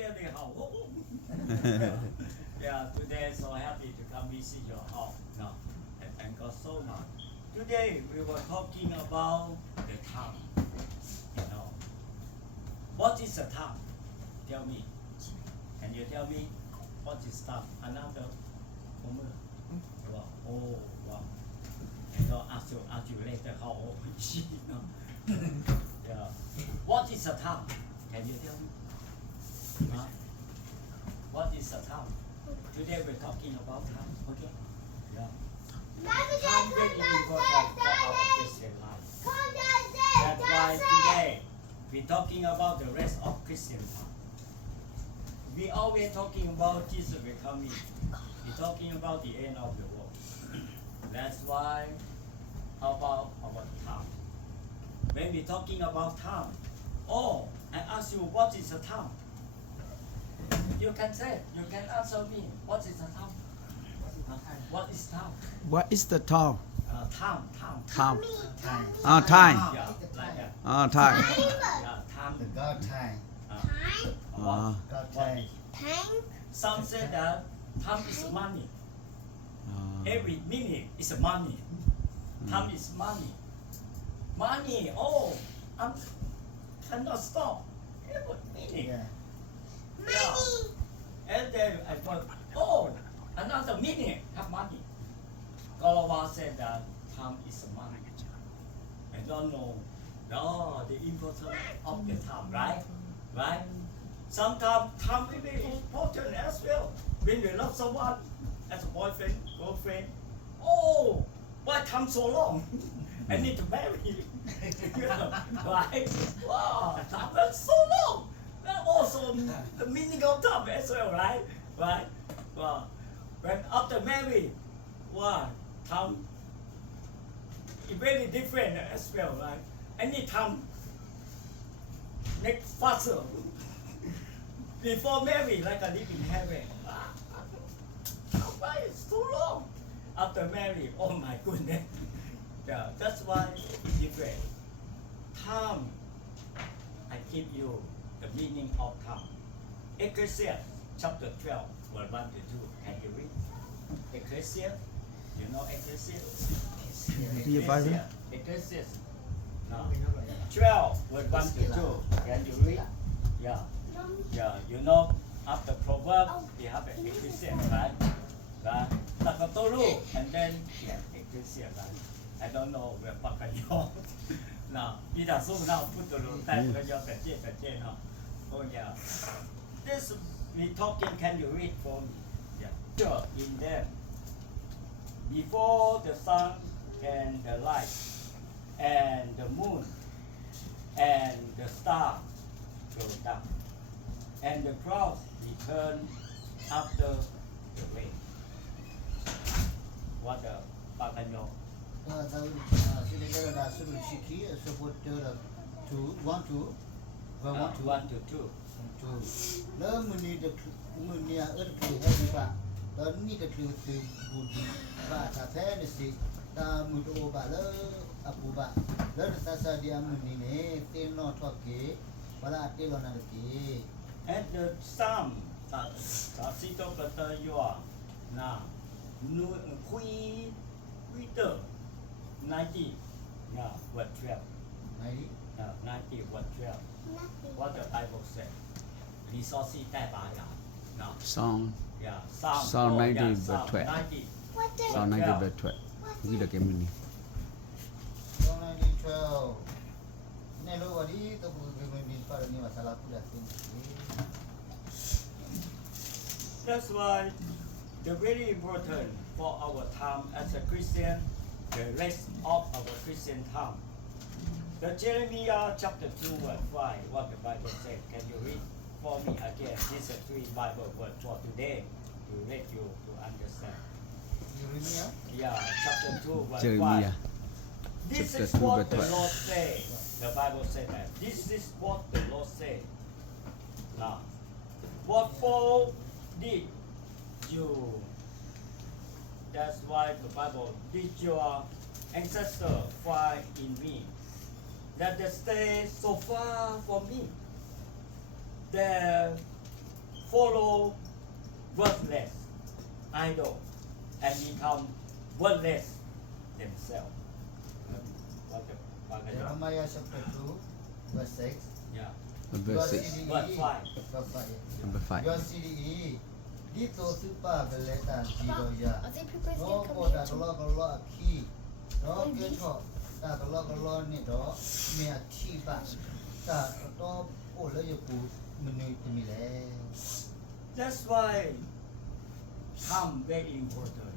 very how. Yeah, today so happy to come visit your house. No, and thank God so much. Today we were talking about the tongue. You know, what is a tongue? Tell me. Can you tell me what is tongue? Another woman. Oh wow. And I'll ask you later how old is she? No. Yeah. What is a tongue? Can you tell me? Huh? What is a tongue? Today we're talking about tongue. Okay. Yeah. Tongue very important for our Christian life. That's why today we're talking about the rest of Christian tongue. We always talking about Jesus will come in. We're talking about the end of the world. That's why, how about our tongue? When we're talking about tongue, oh, I ask you, what is a tongue? You can say, you can answer me, what is a tongue? What is tongue? What is the tongue? Tongue. Tongue. Time. Time. Yeah, like that. Time. Yeah, tongue. The God time. Uh, God What time. is- Some say that time is money. uh, Every minute is money. Time is money. Money, oh, I cannot stop. Every minute. Yeah. Yeah. And then I thought, oh, another minute have money. Golowa said that time is money. I don't know the importance of the time, right? Right? Sometimes time is very important as well. When you love someone as a boyfriend, girlfriend, oh, why time so long? I need to marry you. Right? Wow, time is so long. That also the meaning of time as well, right? Right? Well, when after marriage, wow, time is very different as well, right? Any time make faster. Before marriage, like I live in heaven. Why it's too long? After marriage, oh my goodness. Yeah, that's why it's different. Time, I give you the meaning of time. Ecclesiastes chapter 12, verse 1 to 2. Can you read? Ecclesiastes, you know Ecclesiastes? Do you Bible? Ecclesiastes. No. 12, verse 1 to 2. Can you read? Yeah. Yeah, you know, after Proverbs, we have an Ecclesiastes, right? Right? Takatoru, and then yeah, Ecclesiastes, right? I don't know where Pakayo. Now, Peter so now put the room that no. Oh yeah. This we talking, can you read for me? Yeah. Sure, in them. Before the sun and the light and the moon and the star go down, and the clouds return after the rain. What the Pakayo? One, two. One to two. Lỡ mình đi được mình đi ở được thì hay đi bạn. Lỡ đi được thì buồn và ta thế này gì ta mình đồ bà lỡ apu bà lỡ ta sa dia mình đi nè tên nó thoát kế và là tên nó là kế. At the Psalm, Sito Kata Yua, na, Kui, Peter, 90, yeah, what 12, Này đi. 90, what 12, what the Bible said. Resources 带把呀, no, Song. yeah, Psalm, Psalm 90, yeah, verse Psalm 12. 90, Psalm 90 verse 12. Ghi được cái meaning. Psalm 90, 12. Này lúc ở đi tôi mình đi phải nhưng mà sao là cũng là tin. That's why the very important for our time as a Christian, the rest of our Christian time. The Jeremiah chapter 2 verse 5, what the Bible said. Can you read for me again? These are three Bible words for today to let you to understand. Jeremiah. Yeah, chapter 2 verse 5. Jeremiah. This Chapter is 2 what verse the 12. Lord said. The Bible said that. This is what the Lord said. Now, what for did you? That's why the Bible did your ancestor find in me, that they stay so far from me. Their follow worthless idol and become worthless themselves. What the Jeremiah chapter 2 verse 6. Yeah. verse 6 CDE Verse 5. verse 5. number 5 Your CDE Dito super beleta jido ya. Are they prepared No to ko come da here? kalo ki. No ke tho. Da kalo ni do me a chi ba. Da to ko le yo ku menu mi le. That's why time very important.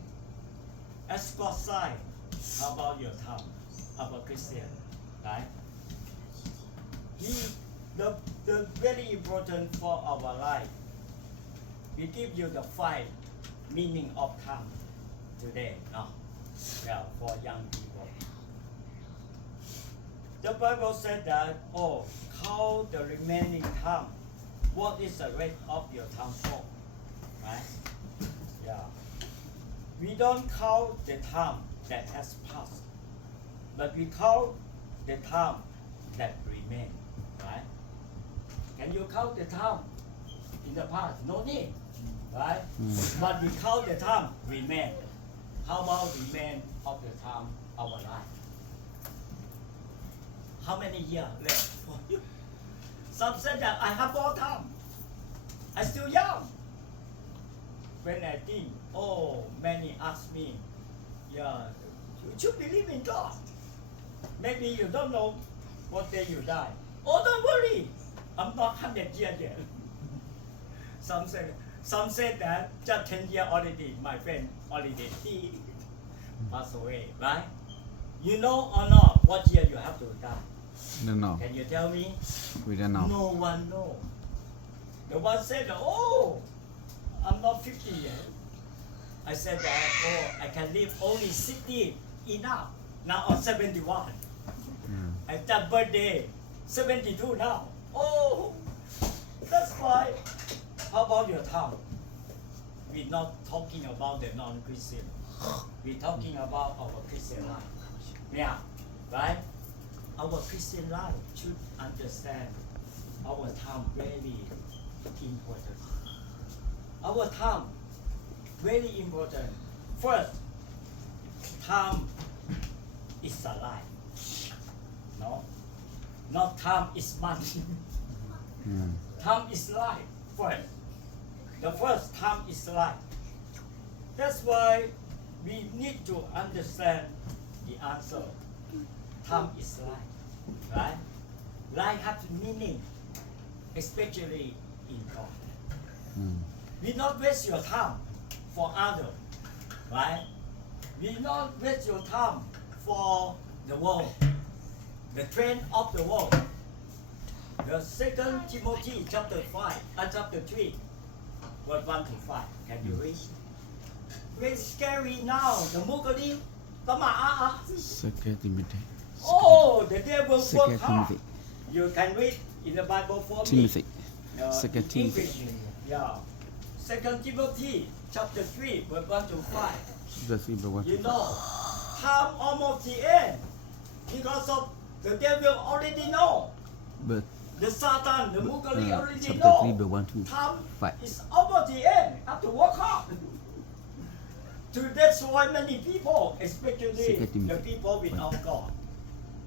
As God said, how about your time? About Christian, right? The very important for our life. We give you the 5 meaning of time today. No, yeah, for young people. The Bible said that, oh, count the remaining time. What is the rate of your time for? Right? Yeah. We don't count the time that has passed, but we count the time that remain. Right? Can you count the time in the past? No need. Right? But we count the time remain. How about remain of the time our life? How many years left for you? Some said that I have more time. I'm still young. When I think, oh, many ask me, yeah, you should believe in God. Maybe you don't know what day you die. Oh, don't worry, I'm not 100 years yet. Some said that just 10 years already, my friend already passed away, right? You know or not what year you have to die? no Can you tell me? we don't know No one knows. The one said, oh, I'm not 50 yet. I said that, oh, I can live only 60 enough. Now I'm 71. At that birthday, 72 now. Oh, that's why. How about your time? We're not talking about the non-Christian. We're talking about our Christian life. Yeah, right? Our Christian life should understand our time very important. Our time very important. First, time is a life. No, not time is money. Time is life first. The first time is life. That's why we need to understand the answer. Time is life, right? Life has meaning, especially in God. We not waste your time for others, right? We not waste your time for the world, the trend of the world. The 2 Timothy chapter 3, verse 1 to 5. Can you read? Very scary now. The Mugari, Second Timothy oh, the devil work Second hard. Timothy You can read in the Bible for Timothy me. Second In Timothy. English. Yeah. 2 Timothy chapter 3, verse 1 to 5. verse 3 verse 1 You to 5 know, time almost the end. Because of the devil already know. but The Satan, the Mugari already chapter 3 know. verse 1 to Time 5 is almost the end. Have to work hard. To destroy many people, especially Second the Timothy. people without God.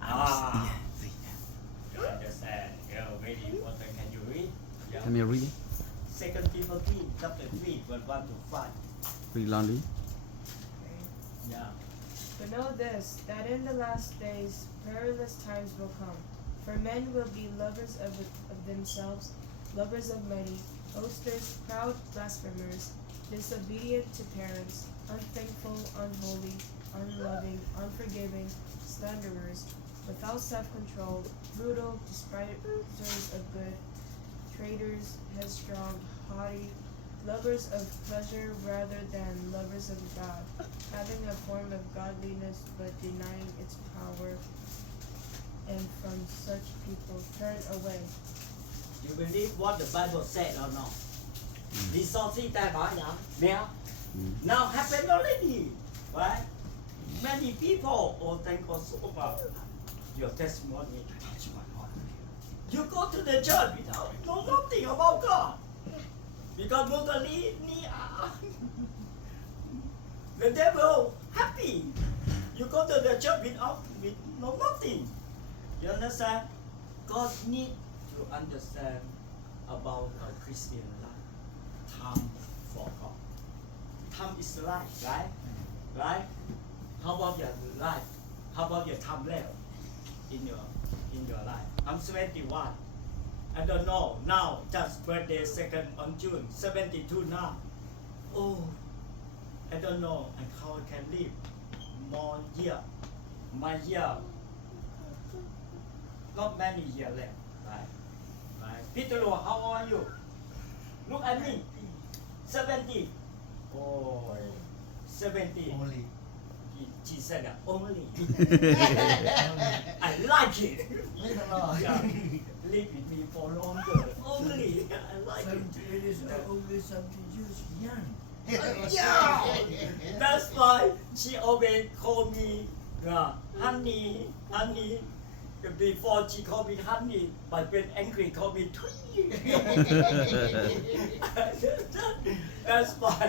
You understand? Yeah, very important. Can you read? Yeah. can you read it? 2 Timothy chapter 3, verse 1 to 5. Read loudly. Yeah. But know this, that in the last days perilous times will come. For men will be lovers of themselves, lovers of money, boasters, proud, blasphemers, disobedient to parents, unthankful, unholy, unloving, unforgiving, slanderers, without self-control, brutal, despisers of good, traitors, headstrong, haughty, lovers of pleasure rather than lovers of God, having a form of godliness but denying its power, and from such people turn away. You believe what the Bible said or not? Resources tai bảo nhỉ? Yeah. Now happened already, right? Many people, oh thank God so much. Your testimony touched my heart. You go to the church without know nothing about God. because the devil happy. You go to the church with no nothing. You understand? God need to understand about a Christian life. Time for God. Time is life, right? Right? How about your life? How about your time left in your life? I'm 71. I don't know. Now, just birthday 2nd on June, 72 now. Oh, I don't know and how I can live more year. My year, not many years left, right? Right. Peter, how old are you? Look at me. 70. Oh, 70. only She said that only. I like it. ไม่ตลอด Yeah. Live with me for longer. Only. I like it. It is not only something just young. Yeah. That's why she always call me honey, honey. Before she called me honey, but when angry, call me Tweet. That's why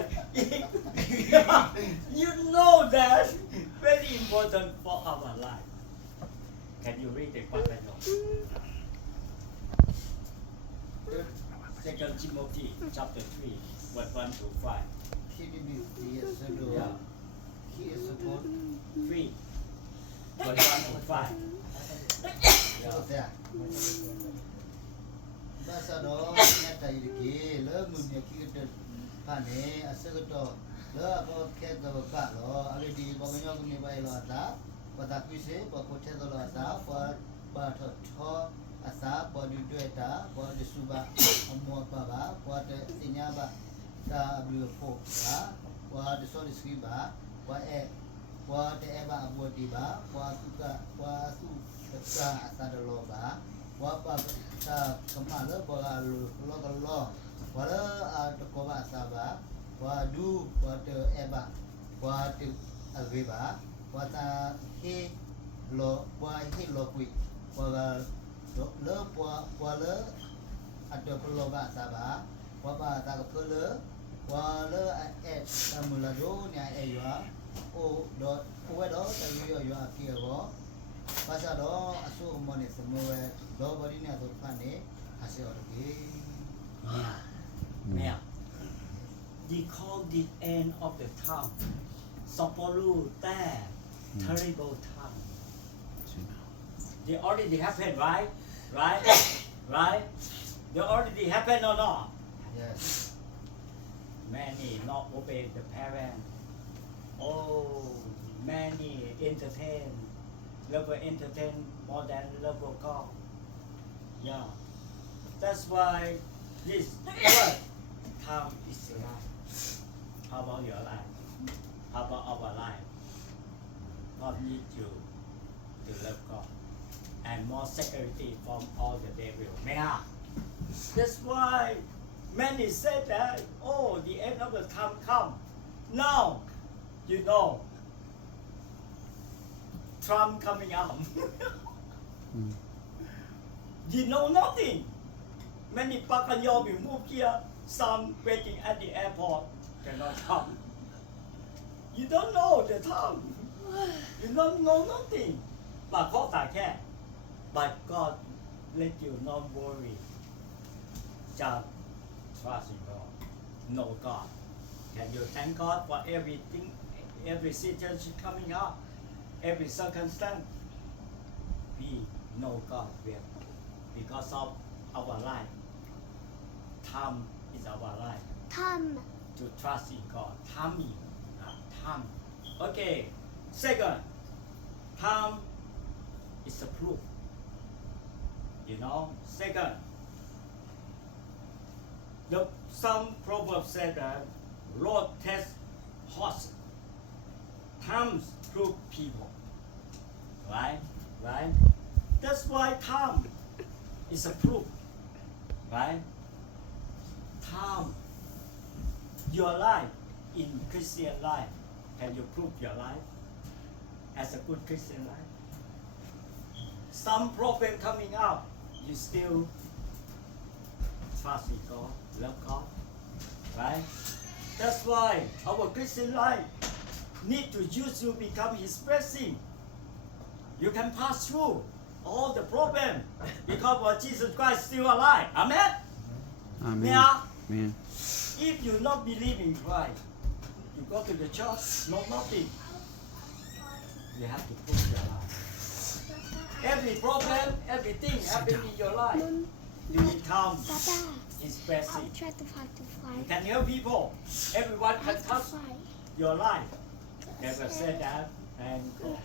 you know that very important for our life. Can you read the Bible? Second Timothy chapter 3, verse 1 to 5. คิดดีดีสะดวก Yeah. คิดสะกด 3, verse 1 to 5. โอเคบาสะดอเนี่ยใจดีเลิกมุนเนี่ยคิดเดินผ่านเนี่ยอาศัยก็ต่อเลิกก็แค่ตัวกะหรออะไรดีบอกกันยองมีใบหลอดละปตักวิเศษปโคเทตลอดสาปปทอทออาสาปดูด้วยตาปดิสุบะอมัวปะบะปเตสิญญาบะตาบลูโฟบะปดิโซดิสกีบะปปเตเอบะอบัวดีบะปสุกะปสุกะอาสาดโลบะปปตากะมาเลบะโลกะโลปะอะตะโกบะสาบะปดูปเตเอบะปเตอะเวบะปตาเฮโลปเฮโลกุยปเลปเลอะตะโปโลบะสาบะปปตากะเพเลปเลอะเอตะมุลาโดเนี่ยเอยะโอดโอเวดอตะยูยอะกิโกภาษาดออสุมเนสมเวดอบริเนี่ยตุฟันเนอาเซอรเก Yeah. Now, they call the end of the time. Sapporo, that terrible time. They already happened, right? Right? Right? They already happened or not? yes Many not obey the parent. Oh, many entertain. Love entertain more than love God. Yeah. That's why this word time is life. How about your life? How about our life? God needs you to love God and more security from all the devil. Yeah. That's why many say that, oh, the end of the time come. Now, you know, Trump coming out. You know nothing. Many Pakanyom will move here, some waiting at the airport cannot come. You don't know the time. You don't know nothing. But God care. But God let you not worry. Just trust in God. Know God. Can you thank God for everything, every situation coming up, every circumstance? We know God will. Because of our life. Time is our life. To trust in God. Time. Time. Okay. Second, time is a proof. You know. Second, some proverbs say that road test horse. Times prove people. Right? Right? That's why time is a proof. Right? Time. Your life in Christian life. Can you prove your life as a good Christian life? Some problem coming out, you still trust in God, love God. right? That's why our Christian life need to use to become His blessing. You can pass through all the problem because of Jesus Christ still alive. Amen? Amen. Yeah. Amen. If you not believe in Christ, you go to the church, no nothing. You have to prove your life. Every problem, everything happen in your life, you become Papa, His I'll blessing. try to fight to You fight. can help people. Everyone I can have to touch fight. your life. Never said that. Thank God.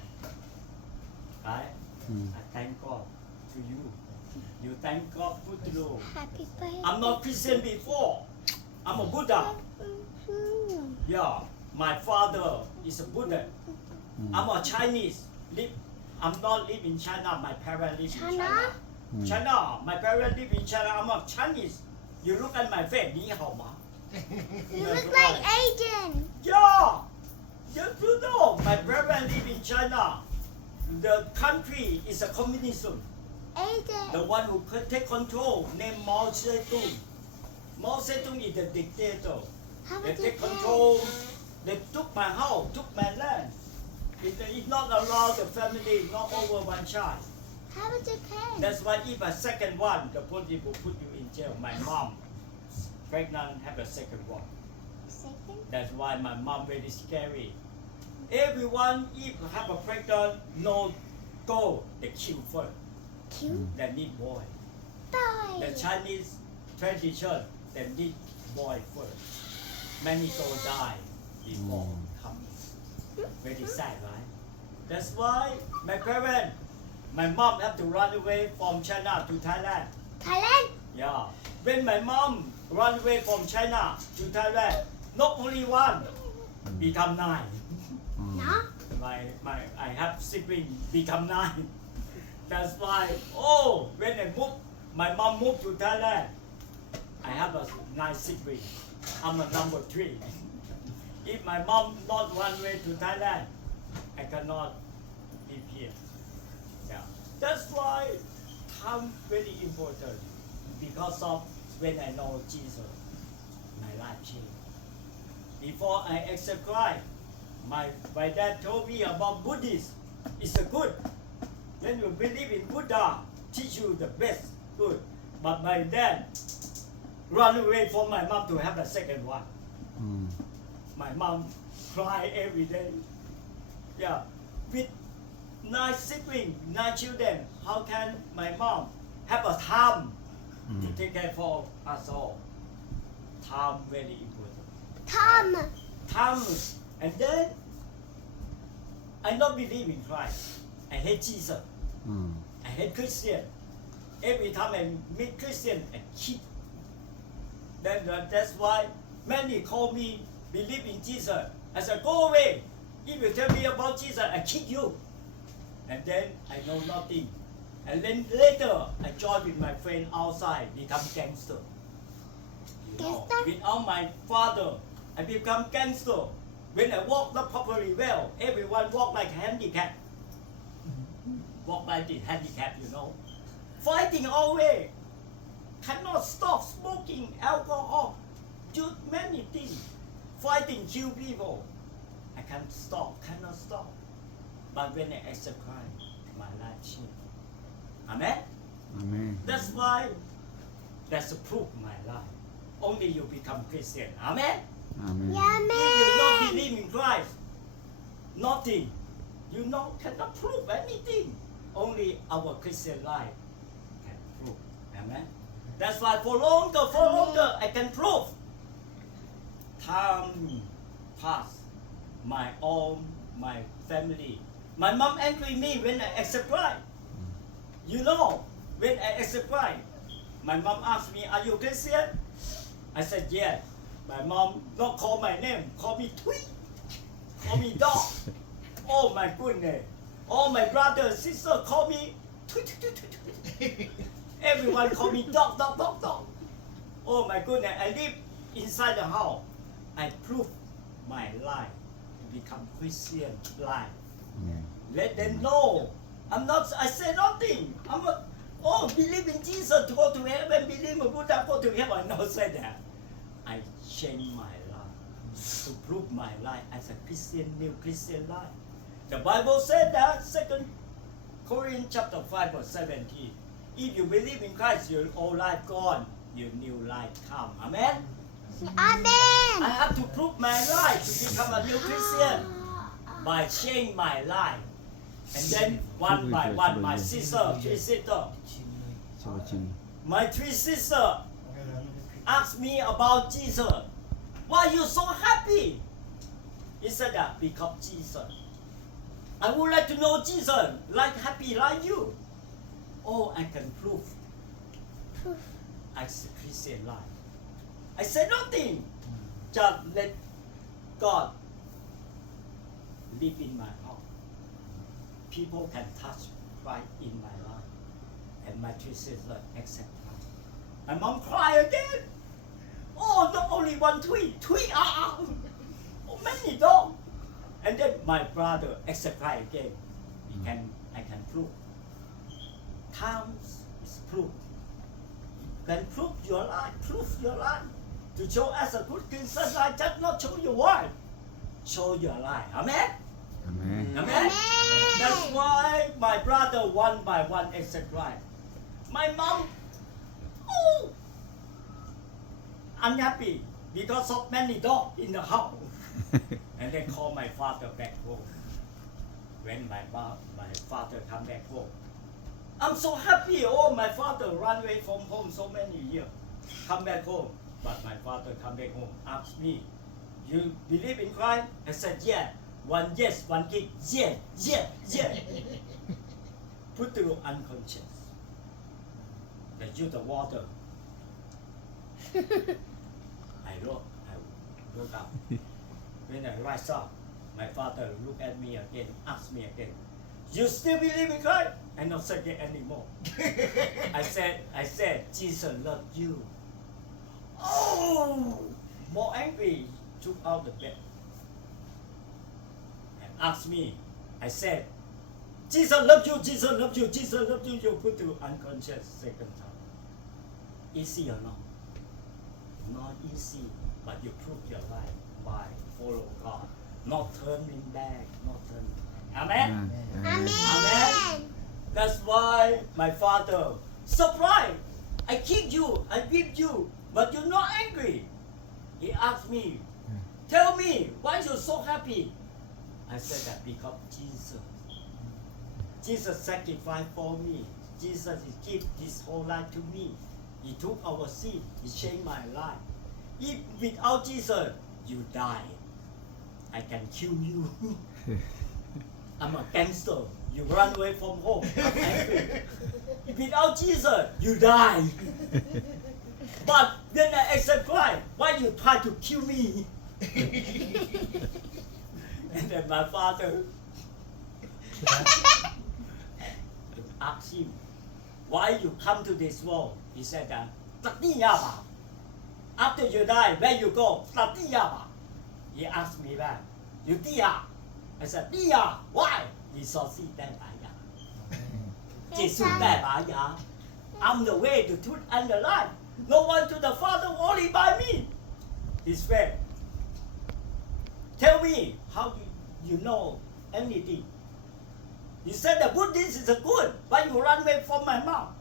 Right? Mm. I thank God to you. You thank God for the Lord. Happy birthday. I'm not Christian before. I'm a Buddha. Mhm. Yeah. My father is a Buddha. I'm a Chinese. I'm not live in China. My parents live in China? China. Mm. China. My parents live in China. I'm a Chinese. You look at my face. 你好吗? You That's look like right. Aiden. Yeah. You know, my parents live in China. The country is a communism. The Aiden. one who could take control named Mao Zedong. Mao Zedong is the dictator. How They about you take play? control. They took my house, took my land. It not allow the family, not over one child. How about you play? That's why if a second one, the police will put you in jail. My mom, pregnant, have a second one. Second? That's why my mom very scary. Everyone, if have a pregnant, no go, they kill first. Kill? They need boy. Die. The Chinese tradition, they need boy first. Many souls die before coming. Very sad, right? That's why my parents, my mom have to run away from China to Thailand. Thailand? Yeah. When my mom run away from China to Thailand, not only one, become 9. Mm. No? I have siblings become 9. That's why, when my mom moved to Thailand, I have a 9 siblings. I'm a number 3. If my mom not run away to Thailand, I cannot live here. Yeah. That's why time very important. Because of when I know Jesus, my life changed. Before I accept Christ, my dad told me about Buddhism. It's a good. When you believe in Buddha, teach you the best, good. But my dad run away from my mom to have a second one. Mm. My mom cry every day. Yeah, with 9 siblings, 9 children, how can my mom have a time to take care for us all? Time very important. Tom. Time, and then I don't believe in Christ. I hate Jesus. Mm. I hate Christian. Every time I meet Christian, I keep. Then that's why many call me believe in Jesus. I said, go away. If you tell me about Jesus, I kick you. And then I know nothing. And then later, I join with my friend outside, become gangster. You know, Gangster? without my father, I become gangster. When I walk not properly well, everyone walk like handicap. Walk like this, handicap, you know. Fighting always. Cannot stop smoking, alcohol, do many things. Fighting, kill people. I can't stop, cannot stop. But when I accept Christ, my life changed. Amen? Amen. That's why that's a proof of my life. Only you become Christian. Amen? Amen. Yeah, If you not man. believe in Christ, nothing. You cannot prove anything. Only our Christian life can prove. Amen? That's why for longer, I can prove. Time passed. My family. My mom angry me when I accept Christ. You know, when I accept Christ, my mom asked me, are you Christian? I said, yes. My mom not call my name, call me Tweet. Call me dog. Oh my goodness. All my brothers, sisters call me Tweet. Everyone call me dog. Oh my goodness, I live inside the house. I prove my life to become Christian life. Mm. Let them know. I say nothing. I'm not, believe in Jesus to go to heaven, believe in Buddha, go to heaven. I don't say that. I change my life to prove my life as a Christian, new Christian life. The Bible said that 2 Corinthians chapter 5 verse 17. If you believe in Christ, your old life gone, your new life come. Amen. I Amen. have to prove my life to become a new Christian by change my life. And then one by one, my sister, three sisters, my three sisters asked me about Jesus. Why you so happy? He said that because Jesus. I would like to know Jesus, like happy like you. Oh, I can prove as a Christian life. I said nothing. Just let God live in my heart. People can touch Christ in my life. And my three sisters accept Christ. My mom cried again. Oh, not only one tweet. Oh, many dogs. And then my brother accept Christ again. I can prove. Times is proof. You can prove your life. To show as a good Christian life, just not show your word. Show your life. Amen? Amen. Amen? That's why my brother one by one accept Christ. My mom, unhappy because of many dogs in the house. And then call my father back home. When my father come back home, I'm so happy. Oh, my father run away from home so many years. Come back home. But my father come back home, asked me, you believe in Christ? I said, yeah. One yes, one kick. Yeah. Put you unconscious. They use the water. I woke up. When I rise up, my father looked at me again, asked me again, you still believe in Christ? I not say it anymore. I said, Jesus loved you. Oh, more angry, took out the bed and asked me. I said, Jesus loved you. You put you unconscious second time. Easy or not? Not easy, but you prove your life by follow God, not turning back, Amen. Amen. That's why my father surprised. I kick you, I whip you, but you're not angry. He asked me, tell me why you're so happy. I said that because Jesus sacrificed for me. Jesus gave his whole life to me. He took our sin. He changed my life. If without Jesus, you die. I can kill you. I'm a gangster. You run away from home. I'm angry. Without Jesus, you die. But when I accept Christ, why you try to kill me? And then my father asked him, why you come to this world? He said that, after you die, where you go? He asked me back, you dia? I said, dia, why? He saw see that Jesus I'm the way, the truth, and the life. No one to the Father, only by me. His friend. Tell me, how you know anything? You said the Buddhist is a good, but you run away from my mouth.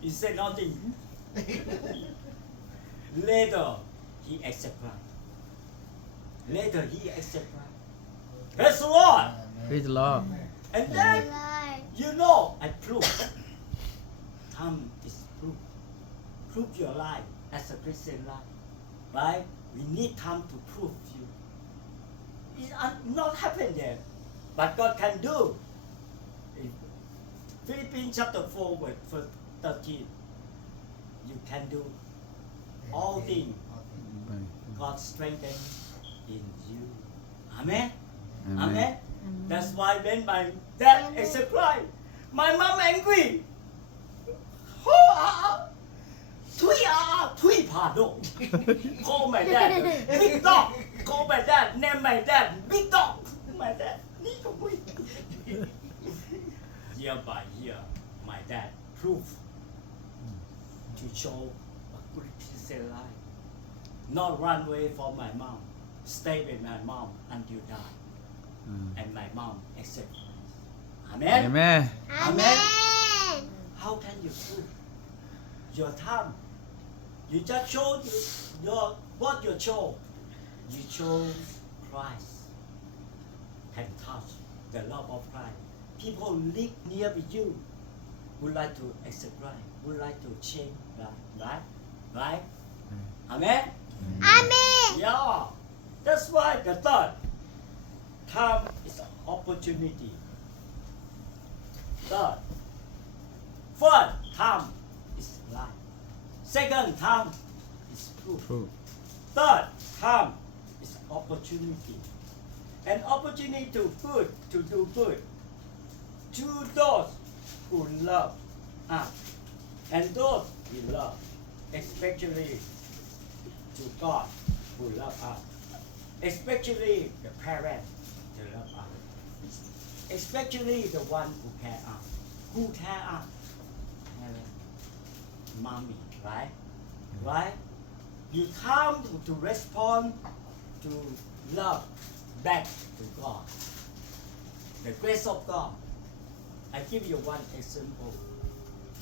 He said nothing. Later, he accepted Christ. Praise the Lord. Praise the Lord. And then, you know, I prove. Time is proof. Prove your life as a Christian life. Right? We need time to prove you. It's not happened yet. But God can do. In Philippians chapter 4, verse 13. You can do all things. God strengthens in you. Amen? Amen? That's why when my dad accepted Christ, my mom angry. Call my dad, big dog. Call my dad, name my dad, big dog. My dad, year by year, my dad proved to show a good excellent life. Not run away from my mom. Stay with my mom until die. อืม And my mom accept Christ. Amen. Amen Amen. How can you prove your time? You just show your what you show. You show Christ. Can touch the love of Christ. People live near with you would like to accept Christ, would like to change right? Right? Amen? Amen. Yeah. That's why the third time is an opportunity. Third. First time is life. Second time is proof. True Third time is opportunity. An opportunity to good, to do good. To those who love us. And those we love. Especially to God who love us. Especially the parents who love us. Especially the one who care us. Who care us? Parents. Mommy, right? Right? You come to respond to love back to God. The grace of God. I give you one example.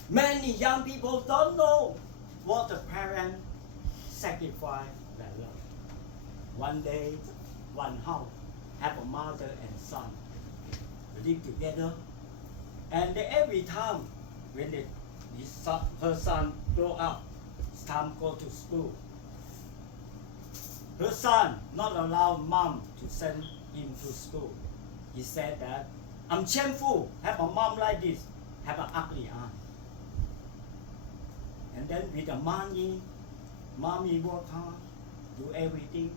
Many young people don't know what the parent sacrifice their love. One day, one house, have a mother and son live together, and every time when her son grow up, it's time go to school. Her son not allow mom to send him to school. He said that I'm shameful, have a mom like this, have an ugly aunt. And then with the money, mommy work hard, do everything,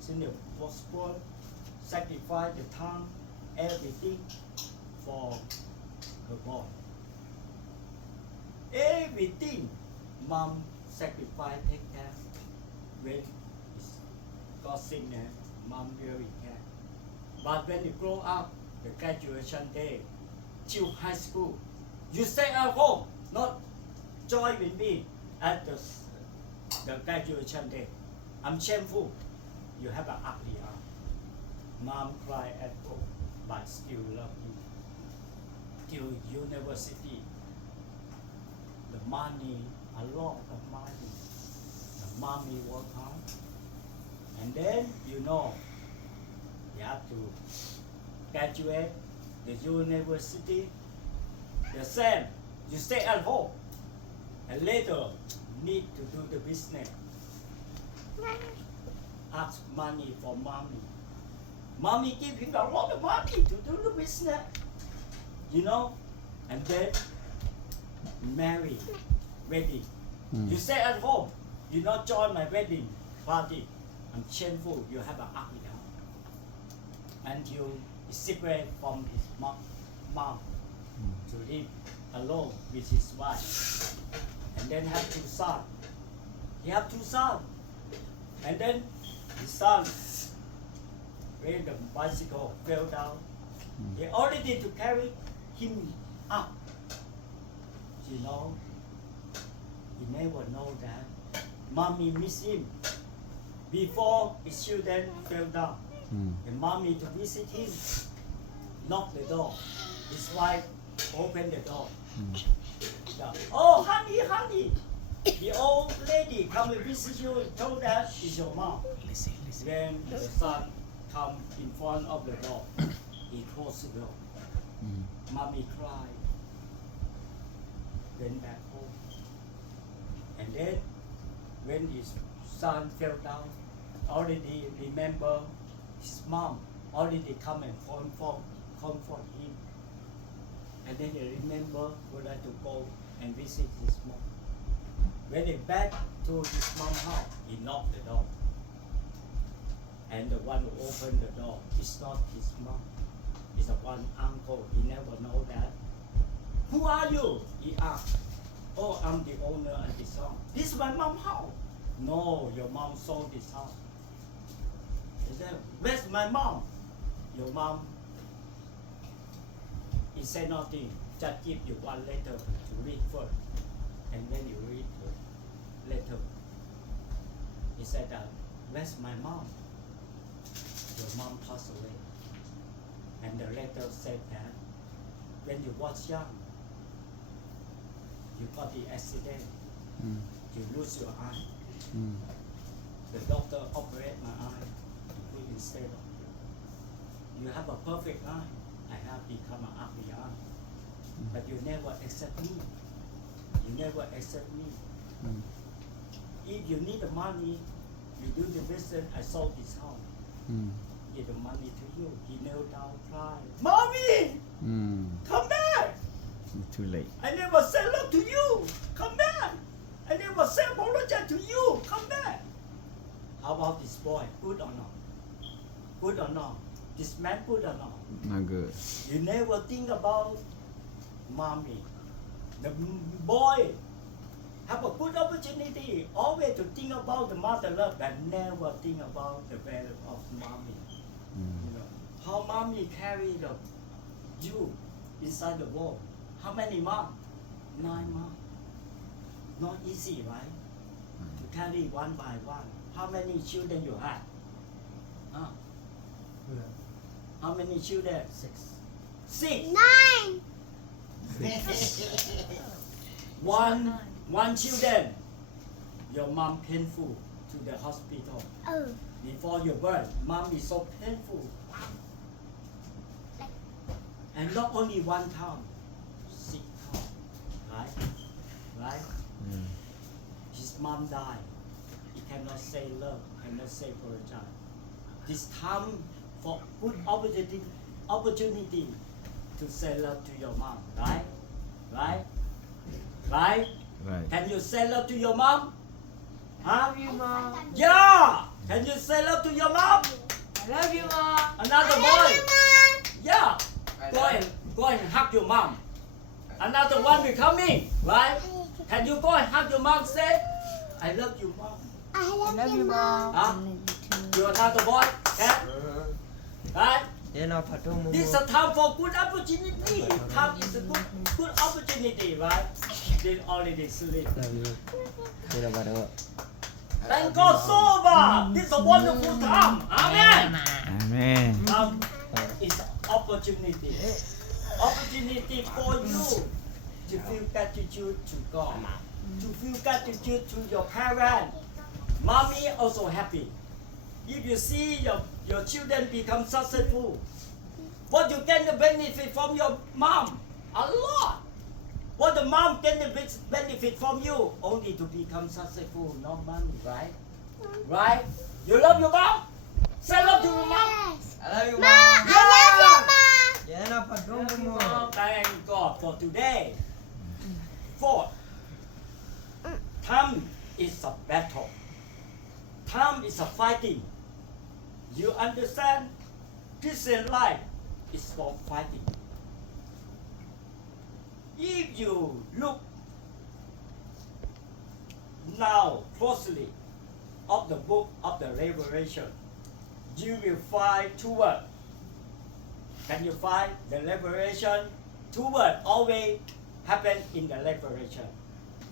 send the gospel, sacrifice the time, everything for her boy. Everything mom sacrifice, take care. When got sickness, mom really care. But when you grow up, the graduation day, till high school, you stay at home, not join with me at the graduation day. I'm shameful. You have an ugly aunt. Mom cry at home, but still love you. Till university, the money, a lot of money. The mommy work hard. And then, you know, you have to graduate the university. The same, you stay at home. And later, need to do the business. Ask money for mommy. Mommy give him a lot of money to do the business. You know? And then, marry, wedding. You stay at home. You not join my wedding party. I'm shameful. You have an ugly house. Until he separate from his mom to live alone with his wife. And then have 2 sons. He have 2 sons. And then his son, when the bicycle fell down, he already to carry him up. You know, he never know that mommy miss him. Before his children fell down, and mommy to visit him, knock the door. His wife opened the door. Yeah. Oh, honey, honey. The old lady come and visit you and told that is your mom. When the son come in front of the door, he closed the door. Mommy cried. Went back home. And then when his son fell down, already remember his mom already come and comfort him. And then he remember would like to go and visit his mom. When he back to his mom's house, he knocked the door. And the one who opened the door is not his mom. It's the one uncle. He never know that. Who are you? He asked. Oh, I'm the owner of this house. This is my mom's house. No, your mom sold this house. He said, where's my mom? Your mom, he said nothing. Just give you one letter to read first. And then you read the letter. said that, where's my mom? Your mom passed away. And the letter said that when you was young, you got the accident, Mm. you lose your eye. Mm. The doctor operated my eye to put instead of you. You have a perfect eye. I have become an ugly eye. But you never accept me. You never accept me. Mm. If you need the money, you do the business. I sold this house. Mm. Give the money to you. He knelt down, cried, Mommy, Mm. come back. It's too late. I never said love to you. Come back. I never said apology to you. Come back. How about this boy? Good or not? Good or not? This man good or not? Not good. You never think about mommy. The boy have a good opportunity always to think about the mother love, but never think about the value of mommy. Mm. You know how mommy carry the you inside the womb. How many months? 9 months. Not easy, right? To carry one by one. How many children you have? Huh? How many children? 6 6. 9 One children. Your mom painful to the hospital. ừ Before your birth, mom is so painful. And not only one time, 6 times. Right? Right? Mm. His mom died. He cannot say love, cannot say apologize. This time for good opportunity to say love to your mom, right? Right? Right? Right. Can you say love to your mom? Huh? Love you, Mom. Yeah! Can you say love to your mom? I love you, Mom. Another boy? Yeah! Go and hug your mom. Another one will coming, right? Can you go and hug your mom? Say, I love you, mom. I I love you, Mom. Huh? You another boy? Yeah? Right? This is a time for good opportunity. Time is a good opportunity, right? They already sleep. Thank God so much. This is a wonderful time. Amen. Amen. Time is opportunity. Opportunity for you to feel gratitude to God. To feel gratitude to your parents. Mommy also happy. If you see your children become successful, what you get the benefit from your mom? A lot. What the mom get the benefit from you? Only to become successful, not money, right? Right? You love your mom? Say love to your mom. yes I love you, Ma, Mom. I love you, Ma. Yeah, no, pardon, Mom. Oh, thank God for today. Fourth, time is a battle. Time is a fighting. You understand? Christian life is for fighting. If you look now closely of the book of the Revelation, you will find 2 words. Can you find the Revelation? 2 words always happen in the Revelation.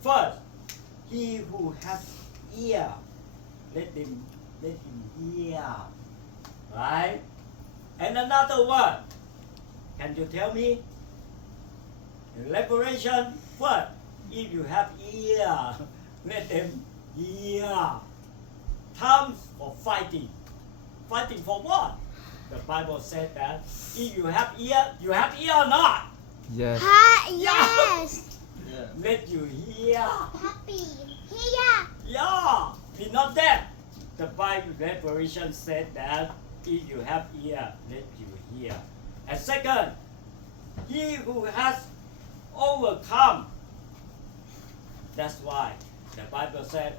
First, he who has ear, let him hear. Right? And another word. Can you tell me? Revelation first. If you have ear, let them hear. Time for fighting. Fighting for what? The Bible said that if you have ear, you have ear or not? Yes. Ha, yes Yeah. Let you hear. happy here Yeah, be not deaf. The Bible Revelation said that if you have ear, let you hear. And second, he who has overcome. That's why the Bible said,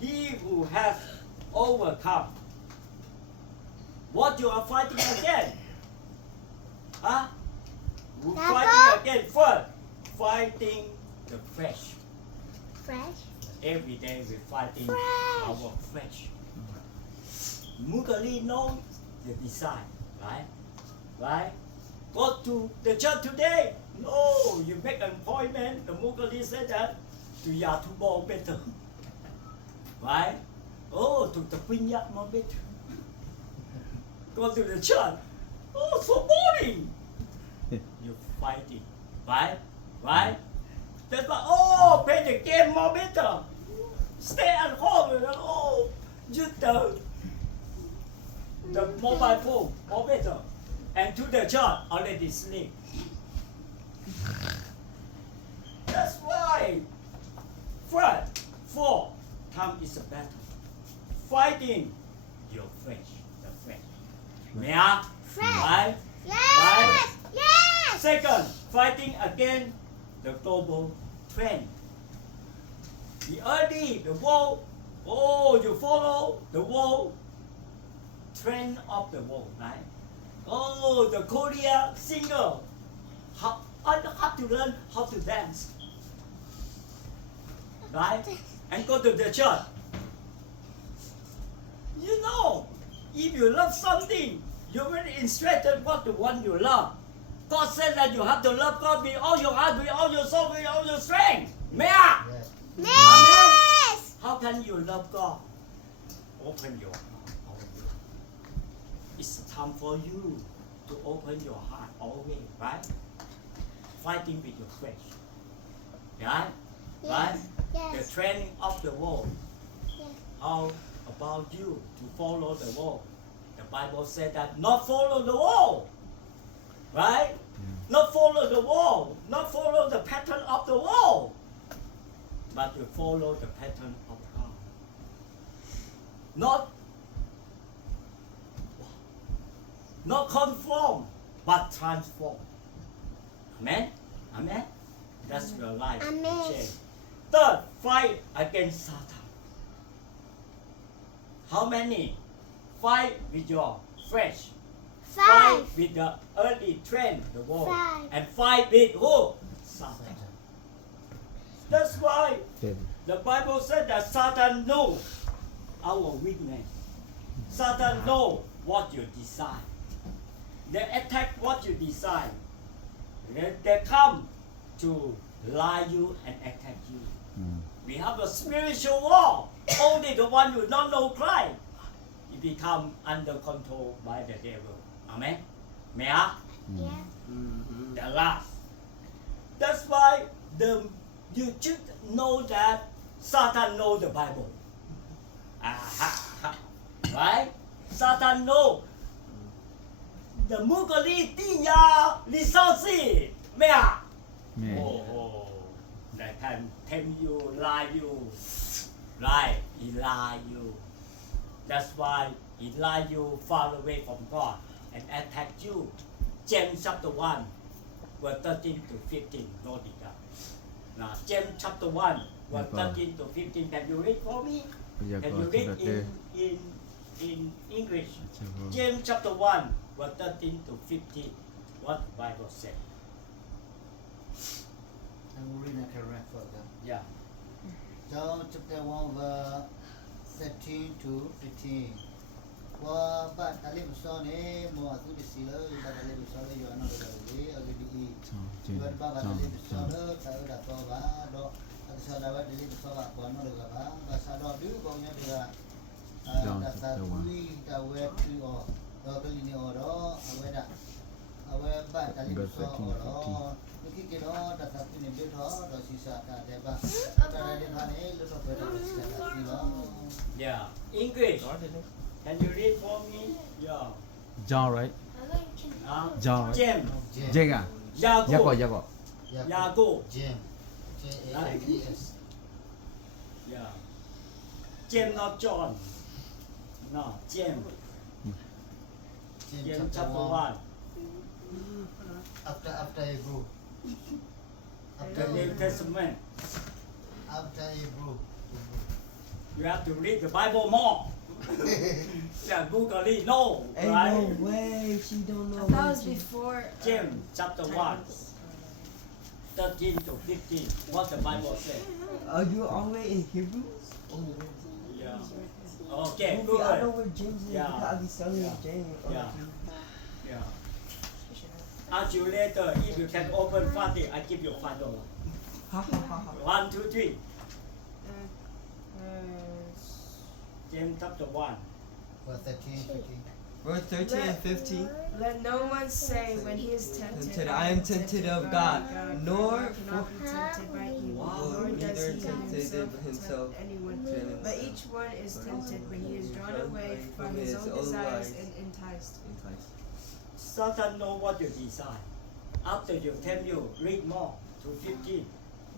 he who has overcome. What you are fighting again? Huh? You Devil? fighting again first. Fighting the flesh. fresh Every day we're fighting Flesh. our flesh. Mugali know the design, right? Right? Go to the church today. No, you make an appointment. The Mughali said that to Yatubo better. Right? Oh, to the vineyard moment. Go to the church. Oh, so boring. You fighting, right? Right? That's why, oh, play the game more better. Stay at home, oh, use the mobile phone more better. And to the church, already sleep. That's why. First, 4, time is a battle. Fighting your flesh, the flesh. Yeah? Flesh. Right? Yes. Yes. Second, fighting against the global trend. The early, the world, oh, you follow the world trend of the world, right? Oh, the Korea singer. I have to learn how to dance. Right? And go to the church. You know, if you love something, you will instructed what the one you love. God said that you have to love God with all your heart, with all your soul, with all your strength. Mea! Yes. Yes. How can you love God? Open your heart always. It's time for you to open your heart always, right? Fighting with your flesh. Right? Right? The Yes. trend of the world. Yes. How about you to follow the world? The Bible said that not follow the world. Right? Not follow the world. Not follow the pattern of the world. But you follow the pattern of God. Not conform, but transform. Amen? Amen? That's your life. Amen. Change. Third, fight against Satan. How many? Fight with your flesh. Fight 5. with the early trend, the world. 5. And fight with who? Satan. That's why Devil. the Bible said that Satan knows our weakness. Satan knows what you desire. They attack what you desire. They come to lie you and attack you. We have a spiritual war. Only the one who don't know Christ, he become under control by the devil. Amen. May I? Yeah. The last. That's why you should know that Satan know the Bible. Aha. Right? Satan know the Mugoli Tinya Lisansi. Mea. Mea. Oh, that can tempt you, lie you. Right? He lie you. That's why he lie you far away from God and attack you. James chapter 1, verse 13 to 15. Note it down. Now, James chapter 1, verse 13 to 15. Can you read for me? Can you read in English? James chapter 1, verse 13 to 15. What the Bible said. I'm reading a correct for them. Yeah. John chapter 1 verse 13 to 15. Wa ba talib sone mo atu di sila ba talib sone yo ano da le agdi ba ba talib sone ta da to ba do atu sa da ba talib so ba ko ano da ba sa do du ko nya da da sa tui da we tu o do ko ni o do awe da awe ba talib so o do ni ki do da sa tu ni be do do si sa ta de ba da de ba ne lo so ko da si sa ti lo. Yeah. English. Can you read for me? Yeah. John, right? John, right? James. Jacob. Jacob. Jacob. Jacob. James. J-A-M-E-S. Yeah. James, not John. No, James. James chapter 1. After Hebrew. The New Testament. After Hebrew. You have to read the Bible more. Yeah, Google it. No, Ain't right? no way she don't know. I thought it what was she- before. James chapter 1, 13 to 15. What the Bible says. Are you already in Hebrews? Yeah. Okay, Goofy, I know good. where James is Yeah. because I be studying Yeah. James. Yeah. Yeah. Ask you later if you can open party. I give you $5. Ha ha ha ha. 1, 2, 3. Uh, James James chapter 1. verse 13, 15. Verse 13 and 15. Let no one say when he is tempted, I am tempted of God, nor cannot be tempted by evil, Wow. nor does neither he tempted himself himself tempt anyone. to But each one is tempted when he is drawn away from his own desires and enticed. Satan know what you desire. After you tempt you, read more to 15.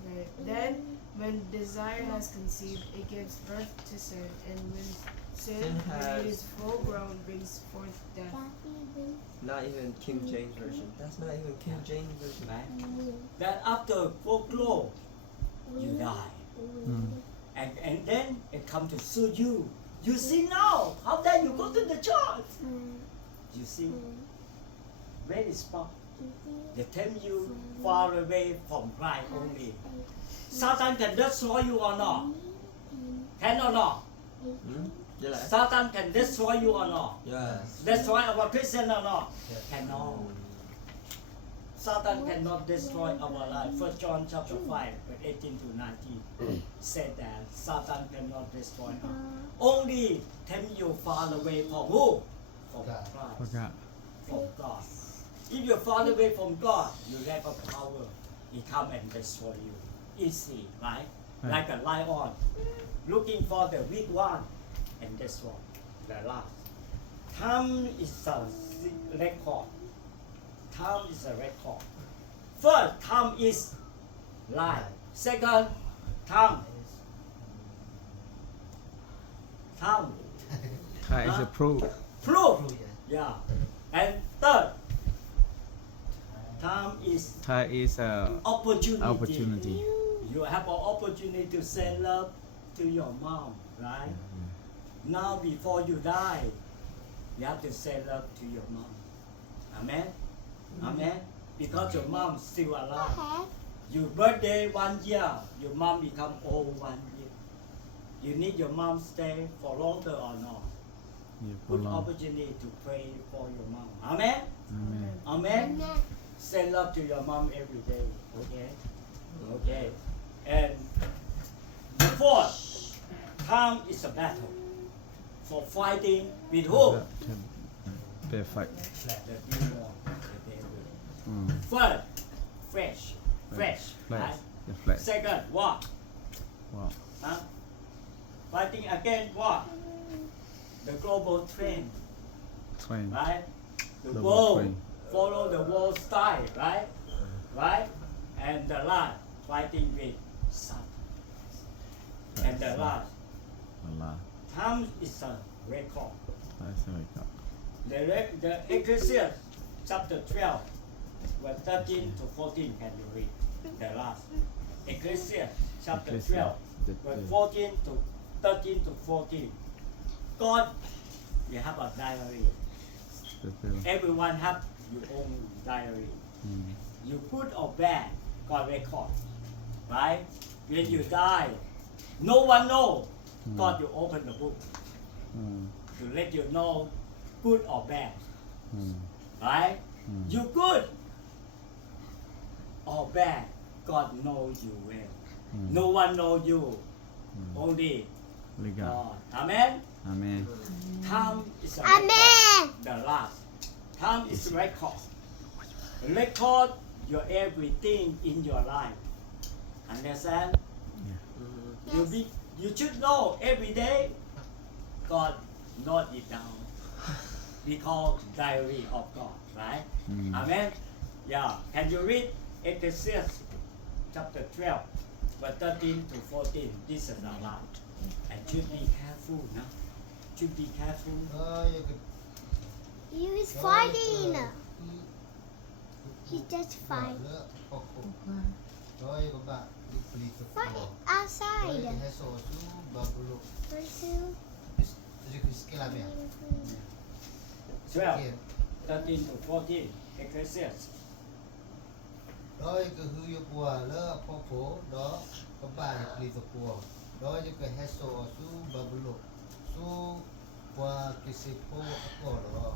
Right. Then, when desire has conceived, it gives birth to sin, and when sin, Sin when it has- is full grown, brings forth death. Not even King James Version. That's not even King James Version. Right? That after full grow, you die. And then it come to suit you. You see now, how dare you go to the church? You see, very smart. They tempt you far away from Christ only. Satan can destroy you or not? Can or not? Yes. Satan can destroy you or not? Yes. Destroy our Christian or not? Yes. Cannot. Satan cannot destroy our life. 1 John chapter 5, verse 18 to 19 said that Satan cannot destroy us. Only tempt you far away from who? From God. Christ. Forgot. From God. If you're far away from God, you lack of power. He come and destroy you. Easy, right? Right. Like a lion looking for the weak one and destroy the last. Time is a record. Time is a record. First, time is life. Second, time. Time. That is a proof. Proof. True, yeah. Yeah. And third, time is That is a opportunity. opportunity. You have an opportunity to send love to your mom, right? Now before you die, you have to send love to your mom. Amen? Amen? Because your mom still alive. Your birthday 1 year, your mom become old 1 year. You need your mom stay for longer or not? Yeah, for Good long. opportunity to pray for your mom. Amen? Amen. Amen? Send love to your mom every day. Okay? Okay. And the fourth, time is a battle for fighting with who? Perfect. The demon, the devil. Mm. First, flesh. Flesh. Flesh. Right? The flesh. Second, what? Wow. Huh? Fighting against what? The global trend, Train. right? The Global world, trend. follow the world style, right? Right? And the last, fighting with Satan. And the last, Allah. time is a record. That's a record. The Ecclesiastes chapter 12, verse 13 to 14, can you read? The last. Ecclesiastes chapter 12, Ecclesiastes, verse 14 to 13 to 14. God, you have a diary. Everyone have your own diary. Mm. You good or bad, God record. Right? When you die, no one know. God will open the book Mm. to let you know good or bad. Mm. Right? Mm. You good or bad, God knows you well. Mm. No one know you, Mm. only Only God. God. Amen? Amen. Time is a record. Amen. The last. Time is record. Record your everything in your life. Understand? You should know every day. God note it down. We call diary of God, right? Mm. Amen. Yeah. Can you read Ecclesiastes chapter 12, verse 13 to 14? This is a lot. And should be careful, no? Should be careful. He was fighting. He just fight. Fight outside. Pursue. 12, 13 to 14, Ecclesiastes. Rồi cái hư yêu bùa lỡ phong phố đó có ba lì tập bùa đó như cái hết số su bờ bulu su qua cái sự phố ở đó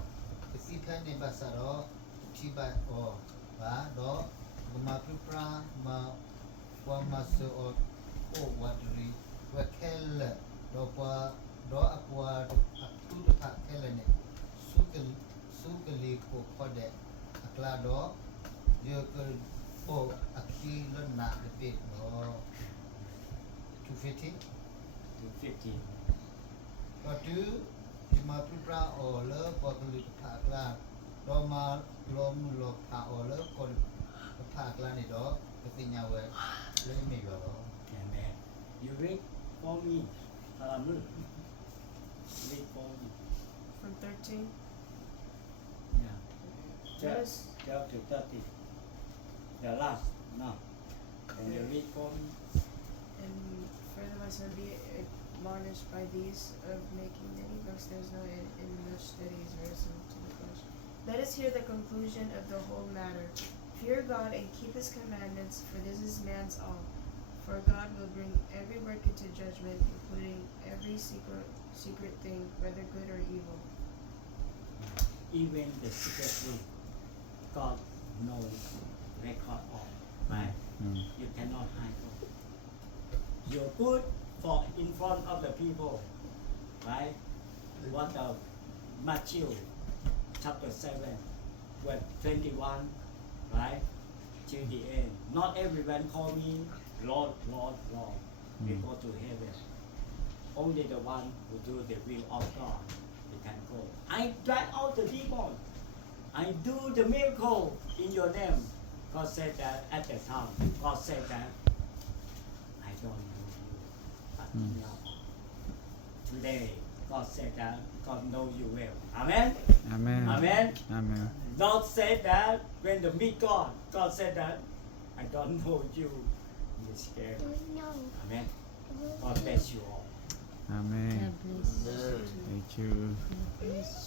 cái sự thay nên bà sa đó chỉ bà ở và đó mà prepra mà qua mà sự ở ô vật ri và kel đó qua đó qua 13. ก็ถือที่มาพิพาโอเลอร์พอกลิภาคลาเรามาลมหลบพาโอเลอร์คนภาคลานี่ดอกก็สิญาเวเลยไม่ก็ Amen. You read for me. Salamul. Read for me. From 13. Yeah. Let us 12 to 30. The last. No. Can you read for me? and further my son be admonished by these of making many books. There's no end in much studies risen to the flesh. Let us hear the conclusion of the whole matter. Fear God and keep his commandments, for this is man's all. For God will bring every work into judgment, including every secret thing, whether good or evil. Even the secret thing, God knows record of, right? You cannot hide it. You're good for in front of the people, right? What the Matthew chapter 7, verse 21, right? Till the end. Not everyone call me Lord, Lord, Lord. We go to heaven. Only the one who do the will of God, they can go. I drive out the demon. I do the miracle in your name. God said that at the time. God said that I don't know you, but now. Today, God said that God know you well. Amen. Amen. Amen. Amen. Don't say that when you meet God. God said that I don't know you. You're scared. No. Amen. God bless you all. Amen. God bless. Thank you. God bless.